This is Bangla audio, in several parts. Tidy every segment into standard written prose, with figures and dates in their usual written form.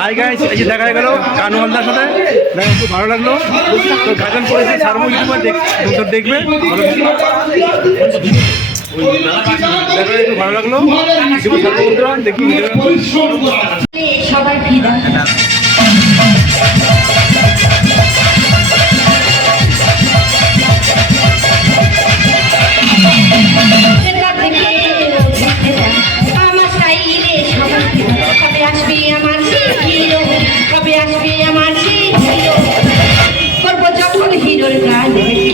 হাই গাইস, এই যে দেখা গেল কানু হালদার সাথে খুব ভালো লাগলো। তো গাজন করেছে সারমো ইউটিউবার দেখবে, দেখা একটু ভালো লাগলো। দেখি সবাই ফিদা আমার স্টাইলে সবাই ফিদা। কবে আসবে আমার সেই হিরো, কবে আসবে আমার সেই হিরো। করবো যখন হিরোর গান দেখি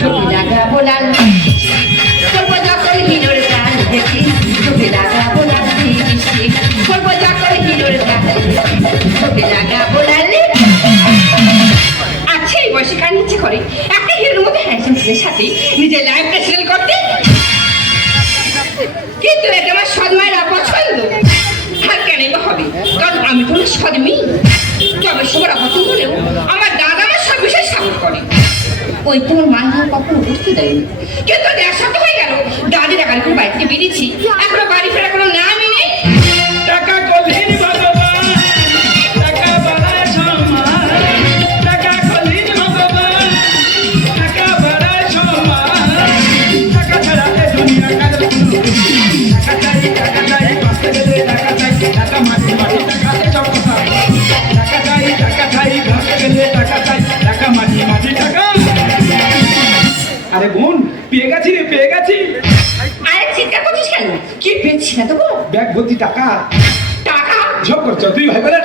ছবি লাগাবো লাল, করবো যখন হিরোর গান দেখি ছবি লাগাবো লাল মিষ্টি, করবো যখন হিরোর গান ছবি লাগাবো লাল। আচ্ছা, এই বয়সে কার ইচ্ছে করে একটা হিরোর মধ্যে হ্যান্ডসাম ছেলের সাথে নিজের লাইফটা সেটেল করতে? কিন্তু এটা আমার সদমায়ের অপছন্দ। আর কেন বা হবে? কারণ আমি তো সদমি। তবে সবার অপছন্দ হলেও আমার দাদা আমার সব বিষয়ে সাপোর্ট করে। ওই তোমার মা না কখনো বুঝতে দেয়নি, কিন্তু 1.5 সপ্তাহ হয়ে গেল দাদির গাড়ি করে বাড়ি থেকে বেরিয়েছি, এখনো বাড়ি ফেরা কোনো নামই নেই। টাকা কলিন ভগবান, টাকা বাড়ায় সম্মান, টাকা কলিন ভগবান, টাকা বাড়ায় সম্মান, টাকা ছাড়া এ দুনিয়া কাজে টাকা চাই বাঁচতে গেলে টাকা চাই, টাকা মাটি মাটি টাকাতে সব কথা, টাকা চাই বাঁচতে গেলে টাকা চাই, টাকা মাটি মাটি টাকা। আরে বোন, পেয়ে গেছি রে, পেয়ে গেছি। আরে চিৎকার করছিস কেন? কি পেয়েছি না তো গো? ব্যাগ ভর্তি টাকা। টাকা? ঝোঁক করছো তুই ভাই বলে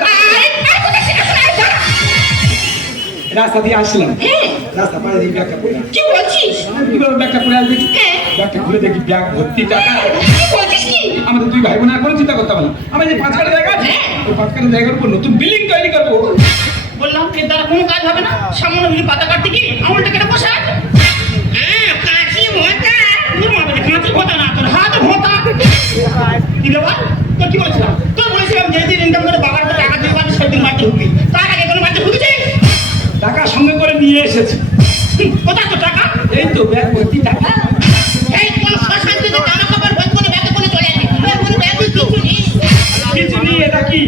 রাস্তা দিয়ে আসলাম, হ্যাঁ, রাস্তা পাড়ে দিয়ে ব্যাগটা পড়ে কি বলছিস? কি বলবো, ব্যাগটা পড়ে আসবে, হ্যাঁ, ব্যাগটা খুলে দেখি ব্যাগ ভর্তি টাকা। কি বলছিস কি? আমাদের দুই ভাই বোন আর কোনো চিন্তা করতাম না। আমরা যে 5 কাঠা জায়গা আছে, ওই 5 কাঠা জায়গার উপর নতুন বিল্ডিং তৈরি করবো। বললাম এর দ্বারা কোনো কাজ হবে না, সামান্য কিছু পাতা কাটতে কি আঙুলটা কেটে বসে আছে। কাঁচি ভোঁতা, কাঁচি ভোঁতা না, তোর হাত ভোঁতা। কি ব্যাপার? তোর কি বলছিলাম? তোর বলেছিলাম যেদিন ইনকাম করে বাবার তো টাকা দিয়ে পাবি সেদিন বাড়িতে ঢুকবি, তার আগে কোনো বাড়িতে ঢুকেছিস? টাকা সঙ্গে করে নিয়ে এসেছি। কোথায় তো টাকা? এই তো ব্যাগ ভর্তি টাকা। এই কোন শ্মশান থেকে জামা কাপড় ভেদ করে ব্যাগে করে চলে আসি, কোনো ব্যাগে কিছু নেই। কিছু নিয়ে এটা কি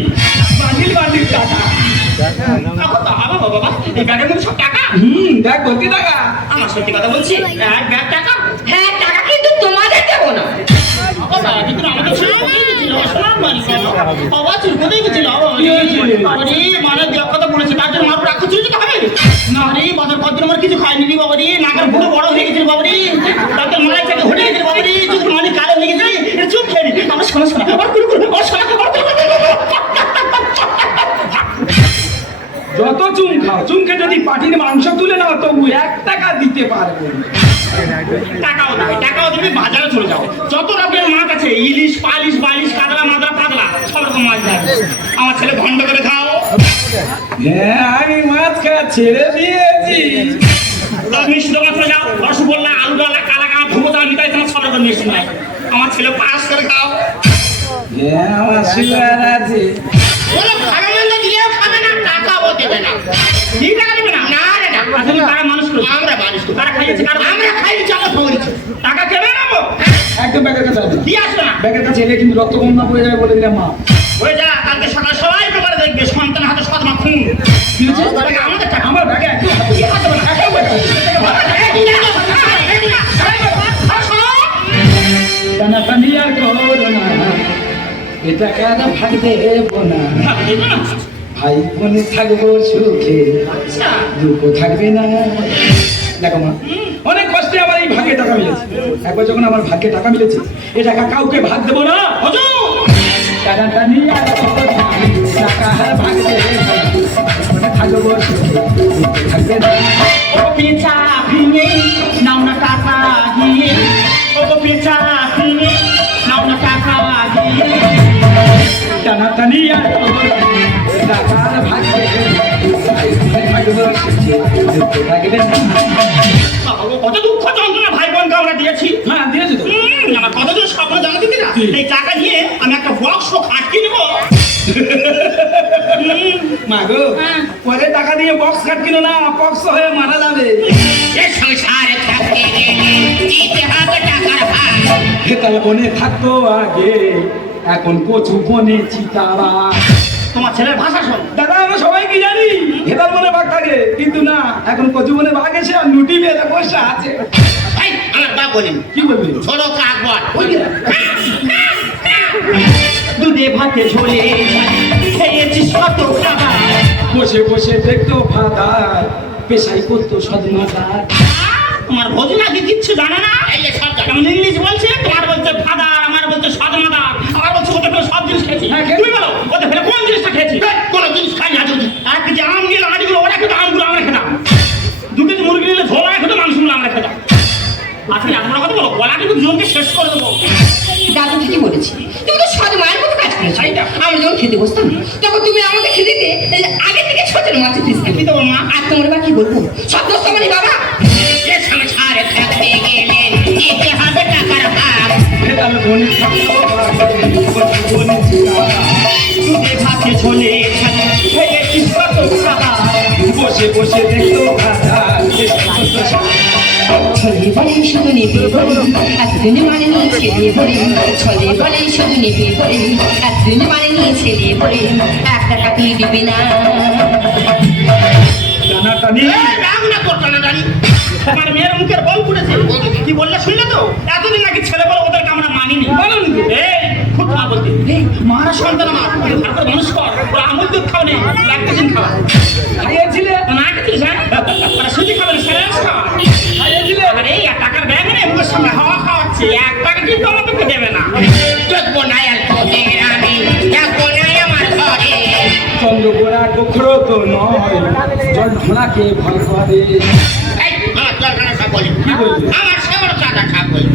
বান্ডিল বান্ডিল টাকা। এখন তো হবে বাবা, এই ব্যাগের মধ্যে সব টাকা। ব্যাগ ভর্তি টাকা। আমার সত্যি কথা বলছি, এক ব্যাগ টাকা। হ্যাঁ, টাকা কিন্তু তোমাদের দেবো না। কিন্তু আমাদের ছিল সোনার বাড়ি বাবা, চুল কোথায় গেছিল? মানে দেওয়ার কথা বলেছে, তার জন্য আমার রাখতে চলে যেতে হবে না রে। বাজার কদিন আমার কিছু খাইনি রে বাবা রে, নাকের পুরো বড় হয়ে গেছিল বাবা রে, তাদের মায়ের থেকে হয়ে গেছিল বাবা রে, চোখের মানে কালো হয়ে গেছে। এটা চুপ খেয়ে নি আমার শোনা শোনা আমার কুড়ি কুড়ি আমার শোনা খবর। যত চুম খাও, চুমকে যদি পাটির মাংস তুলে নাও তবু 1 টাকা দিতে পারবো। টাকাও দেবে, বাজারে চলে যাও, যত রকমের মাছ আছে, ইলিশ পালিশ বালিশ কাতলা মাদলা পাতলা সব রকম মাছ যাবে। আমার ছেলে ভণ্ড করে খাও। হ্যাঁ, আমি মাছ খাওয়া ছেড়ে দিয়েছি। মিষ্টি দোকান চলে যাও, রসগোল্লা আলুডালা কালাকাঁদ ভুগোদা মিঠাই তোমার সব রকম মিষ্টি নাই। আমার ছেলে পাস করে খাও। হ্যাঁ, আমার সুগার আছে। ওরা ভালো মন্দ দিলেও খাবে না, টাকাও দেবে না। কি টাকা দেবে না? না রে না, আসলে তারা মানুষ করে, আমরা মানুষ করে, তারা খাইয়েছে, আমরা খাইয়েছি, আমরা খাওয়াইছি। টাকা কেবে নেবো? একদম ব্যাগের কাছে আসবে। কি আসবে না? ব্যাগের কাছে এলে কিন্তু রক্ত বন্যা পড়ে যাবে বলে দিলাম মা। হয়ে যা, কালকে সকাল সবাই পেপারে দেখবে সন্তান হাতে সদমা খুন। কি হয়েছে? আমাদের টাকা আমার ব্যাগে একদম কি হাতে বলে একদম ব্যাগে আছে। টানাটানি আর করো না, এটা কেন ভাগ দেবো না। ভাই বোনে থাকবো সুখে, দুঃখ থাকবে না। দেখো মা, অনেক কষ্টে আমার এই ভাগ্যে টাকা মিলেছে। একবার যখন আমার ভাগ্যে টাকা মিলেছে, এ টাকা কাউকে ভাগ দেবো না। টানাটানি আর করো না, টাকা আর ভাগ দেবো না, মনে থাকবো সুখে, দুঃখ থাকবে না। ও পেঁচা ভেঙে নাও না টাকা দিয়ে, ও পেঁচা ভেঙে নাও না টাকা দিয়ে। টানাটানি আর করো না, টাকা আর ভাগ দেবো না, থাকবো সুখে, দুঃখ থাকবে না। কত দুঃখ যন্ত্রণা ভাই বোনকে আমরা দিয়েছি। হ্যাঁ, দিয়েছি তো। আমার কতজন স্বপ্ন জানা দিবি না? এই টাকা নিয়ে আমি একটা বক্স খাটকে নেবো। মা গো, পরে টাকা দিয়ে বক্স কাট কিনো না, বক্স হয়ে মারা যাবে। এই সংসারে থাকতে গেলে দিতে হবে টাকার ভার। হেতাল বনে থাকতো আগে, এখন কচু বনে চিতারা। তোমার এখন কচুবনে বাঘ এসে আর নুটি মেরে বসে আছে। এই, আমার বাপ বলেন কি বলবি? ছোট কাক বল দুধে ভাতে ঝোলে খেয়েছি শত খাবার। বসে বসে দেখতো ফাদার, পেশাই করতো সদমাদার। তোমার ভোজন আগে কিচ্ছু জানে না। এই যে সব কেমন ইংলিশ বলছে, তোমার বলছে ফাদার, আমার বলছে সদমাদার, আমার বলছে ওদের ফেলে সব জিনিস খেয়েছি। হ্যাঁ, খেয়েছি। তুমি বলো ওদের ফেলে কোন জিনিসটা খেয়েছি? কোন জিনিস খাই না। যদি এক কেজি আম গেলে আটিগুলো ওরা খেতো, আমগুলো আমরা খেতাম। 2 কেজি মুরগি নিলে ঝোলা খেতো, মাংসগুলো আমরা খেতাম। আচ্ছা এত বড় কথা বলো, গলা কিন্তু জনকে শেষ করে দেবো। দাদু ঠিকই বলেছি, তুমি তো সদ মায়ের মতো কাজ করেছো। এইটা। আমরা যখন খেতে বসতাম তখন তুমি আমাকে খেতে দিতে আগে থেকে ছোট মাছের পিস কি দেবো মা? আর তোমার বা কি বলবো, সব দোষ তোমারই বাবা। এ সংসারে থাকতে গেলে দিতে হবে টাকার ভাগ। খেতাল বনে থাকতো কচুবনে চিড়ারা। দুধে ভাতে ঝোলে খেয়েছি শত খাবার। বসে বসে দেখতো ফাদার, পেশাই করতো সদমাদার। ছলে বলে শুধু নেবে বলে এতদিন মানে নিয়ে ছেলে বলে, ছলে বলে শুধু নেবে বলে এতদিন মানে নিয়ে ছেলে বলে, 1 টাকা তুই দিবি না। টানা টানি এই, রাগ না করতো না জানি। আমার মেয়ের মুখের বল ফুটেছে। কি বললে শুনলে তো? এতদিন নাকি ছেলে বলে ওদেরকে আমরা মানিনি। বলুন এই খুব মা বলতে এই মারা সন্তান আমার তারপর মানুষ কর, ওরা আমুল দুধ খাও নেই, ল্যাকটোজেন খাওয়া। খাইয়েছিলে? না খেতিস হ্যাঁ? ওরা সুজি খাবেন, স্যালাড খাওয়া। খাইয়েছিলে? আরে এই টাকার ব্যাগ নেই, মুখের সামনে হাওয়া খাওয়াচ্ছে, 1 টাকা কিন্তু আমাদেরকে দেবে না। দেখবো না আর তোদের আমি, দেখবো না আমার ঘরে। চন্দ্রগোড়া গোখরো তো নয়, জল ঢোলাকে ভয় করে। এই, আমার দরকার সব বলি। কি বলবি? আমার সেবর চাটা খাব বলি।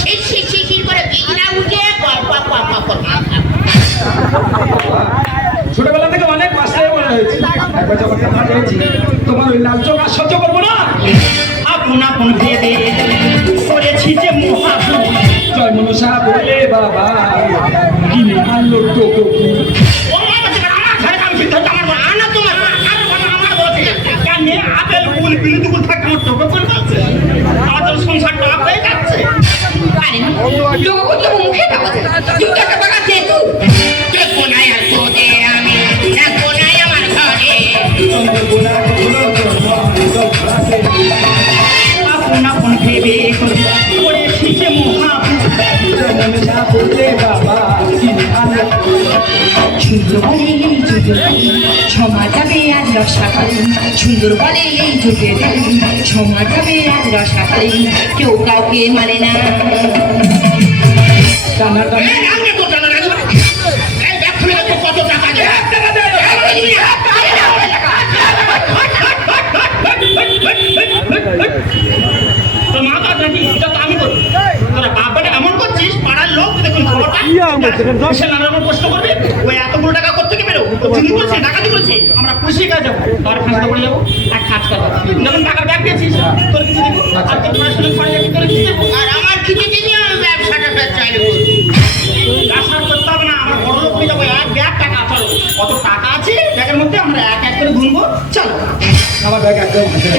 শির করে গিজনা উঠে ছোটবেলা থেকে অনেক বাসায় বলা হয়েছে, একবার যখন মাঠ হয়েছি তোমার ওই লাল চোখ আর সহ্য করবো না। আপন আপন ভেবে করেছি যে মহাভুল। জয় মনসা বলে বাবা কিনে আনলো টোটো। ও বাবা, আমার ঘরে কাম শিখতে হচ্ছে, আমার বলে, আনা তোমার আমার বলছে কেন আপেল ফুল বিলুদুকুল থাকে আমার টোটো করে যাচ্ছে, আমাদের সংসারটা হয়ে যাচ্ছে। আরে লোক তো মুখে দাও তুই টাকা টাকা দে তুই। দেখবো না আর তোদের আমি, দেখবো না আমার ঘরে। চন্দ্রগোড়া গোখরো তো নয়, জল ঢোলাকে আপন আপন ভেবে করেছি যে মহাভুল। জয় মনসা বলে বাবা কিনে আনলো টোটো। সুন্দর বলে এই যুগে ক্ষমা যাবে আজ রসাকালে, সুন্দর বলে এই যুগে ক্ষমা যাবে আজ রসাকালে, কেউ কাউকে মানে না। টানা টানি এই রান্না করতে না রান্না। এই ব্যাগ খুলে দেখো কত টাকা দেয়। 1 টাকা দেয়। তোর মা বাবা নাকি এটা তো আমি বলবো। তোরা বাপ বেটা এমন করছিস, পাড়ার লোক দেখুন খবরটা। সে নানা রকম প্রশ্ন করবে, ওই এতগুলো টাকা কোত্থেকে পেলো, চুরি করছে, ডাকাতি করেছে, আমরা পুলিশের কাছে যাবো, তার ফাঁসিতে পড়ে যাবো, এক কাজ করবো, যখন টাকার ব্যাগ দিয়েছিস তোর কিছু দেবো, আর তোর পড়াশোনা করে যাবি, তোর কিছু দেবো, আর আমার কিছু দিবি, আমি ব্যবসাটা চাইলে করবো। ব্যবসা করতে হবে না, আমরা বড় লোক হয়ে যাবো, 1 ব্যাগ টাকা। চলো কত টাকা আছে ব্যাগের মধ্যে, আমরা এক এক করে গুনবো। চলো আমার ব্যাগ একদম হাতে নেই।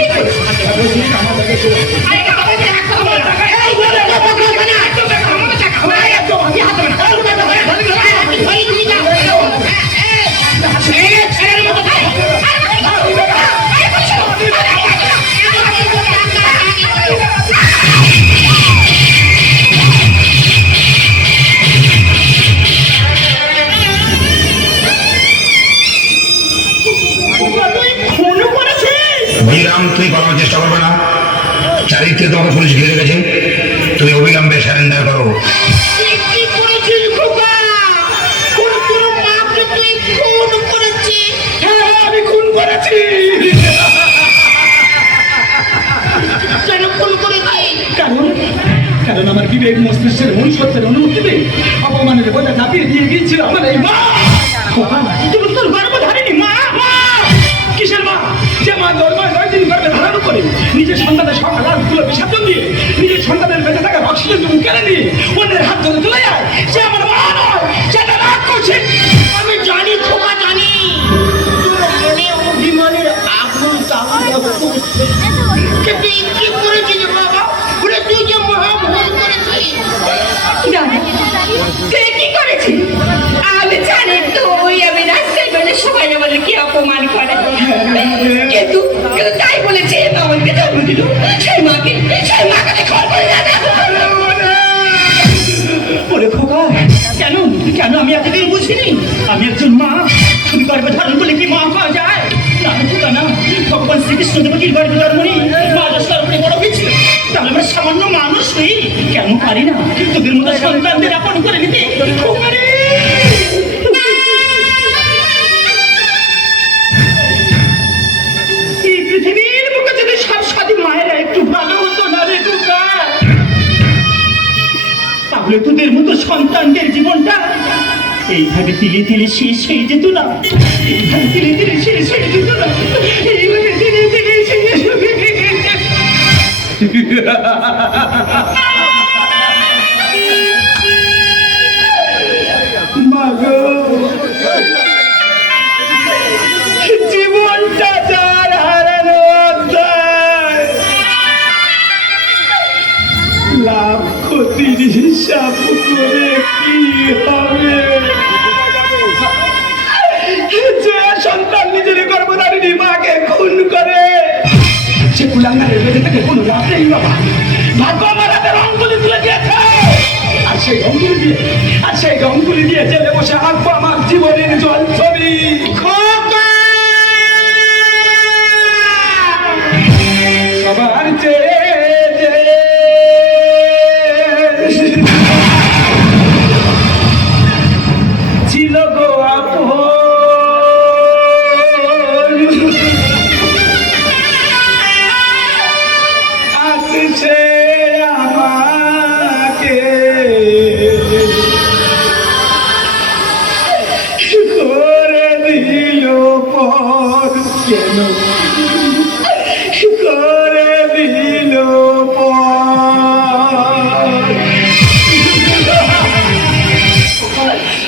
আমার ব্যাগে চলে আসে। আরে টাকা আছে, 1 টাকা বলে টাকা। এই বলে টাকা না, একদম টাকা আমাদের টাকা। ওই একদম আমি হাতে না। এই টাকা ধরে ধরে ধরে তুমি যাও। এই ছেলের মতো খাই। বিরাম তুই পালানোর চেষ্টা করবে না, চারিত্রে তোমাকে পুলিশ ঘিরে গেছে, তুমি অবিলম্বে স্যারেন্ডার করো। তুই কি করেছিস খোকা? কোন তোর মাকে তুই খুন করেছিস? হ্যাঁ, আমি খুন করেছি। কেন খুন করেছিস? কারণ কারণ আমার বিবেক মস্তিষ্কের মন সত্যের অনুমতিতে অপমানের বোঝা চাপিয়ে দিয়ে গিয়েছিল আমার এই মা। তুমি তোর গর্ভধারিণী মা। মা কিসের মা? যে মা জন্মায় 9 দিন গর্ভে ধারণ করে নিজের সন্তানের সকাল লালগুলো বিসর্জন দিয়ে নিজের সন্তানের বেঁচে থাকার অক্সিজেন কেড়ে নিয়ে অন্যের হাত ধরে চলে যায়, সে আমার মা নয়, সেটা রাগ করছে। আমি জানি খোকা, জানি তোর মনে অভিমানের আগুন কিন্তু কি করেছিস বাবা? বলে তুই যে মহা ভুল করেছিস। তুই কি করেছিস? আমি জানি তুই, আমি রাস্তায় বেরোলে সবাই আমাদের কি অপমান করে, কিন্তু তাই বলেছি মা তুমি গর্ভ ধারণ করলে কি মা পাওয়া যায় না তো না ভগবান শ্রীকৃষ্ণ দেবকীর গর্ভ ধারণী মা দশটার উপরে বড় হয়েছিল তাহলে আমরা সামান্য মানুষ হই কেন পারি না তোদের মতো সন্তানদের আপন করে নিতে এই পৃথিবীর বুকে যদি সব সাথী মায়েরা একটু ভালো হতো না রে টুকা তাহলে তোদের মতো সন্তানদের জীবনটা এইভাবে তিলে তিলে শেষ হয়ে যেত না এইভাবে তিলে তিলে শেষ হয়ে যেত না এইভাবে তিলে তিলে শেষ হয়ে মাগো জীবনটা যার হারানো অধ্যায় লাভ ক্ষতির হিসাব করে কি হবে যে সন্তান নিজের গর্ভধারিণী মাকে খুন করে সে কুলাঙ্গারের বেঁধে থেকে কোনো লাভ নেই বাবা ভাগ্য আমার হাতে অঙ্গুলি তুলে দিয়েছে আর সেই অঙ্গুলি দিয়ে জেলে বসে আঁকবো আমার জীবনের জল ছবি সবার চেয়ে ছিল গো আপন আসছে আমাকে করে দিল পর কেন করে দিল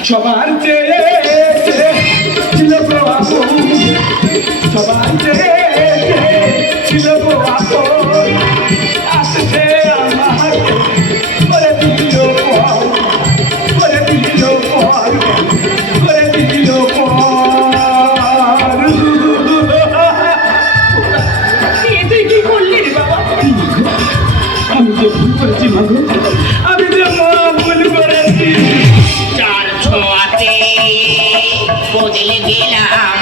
সবার চেয়ে ছিল গো আপন সবার চেয়ে ছিল গো আপন আসছে আমাকে করে দিল পর করে দিল পর করে দিল পর তুই কি করলি রে বাবা আমি যে ভুল করেছি মাগো আমি যে মা ভুল করেছি চার ছোঁয়াতে বদলে গেলাম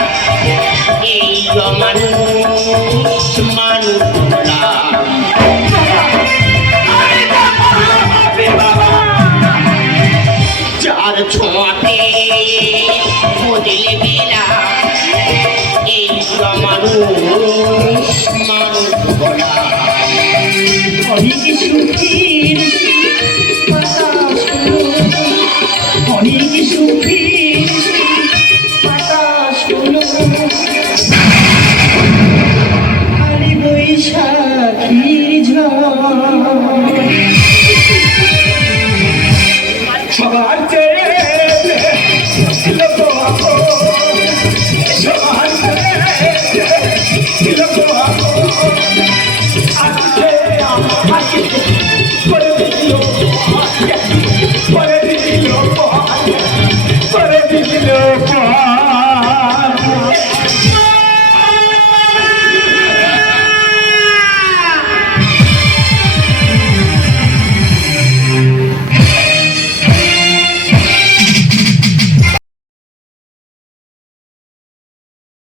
এই অমানুষ মানুষ চার ছোঁয়াতে বদলে গেলাম এই অমানুষ মানুষ অনেক সুখী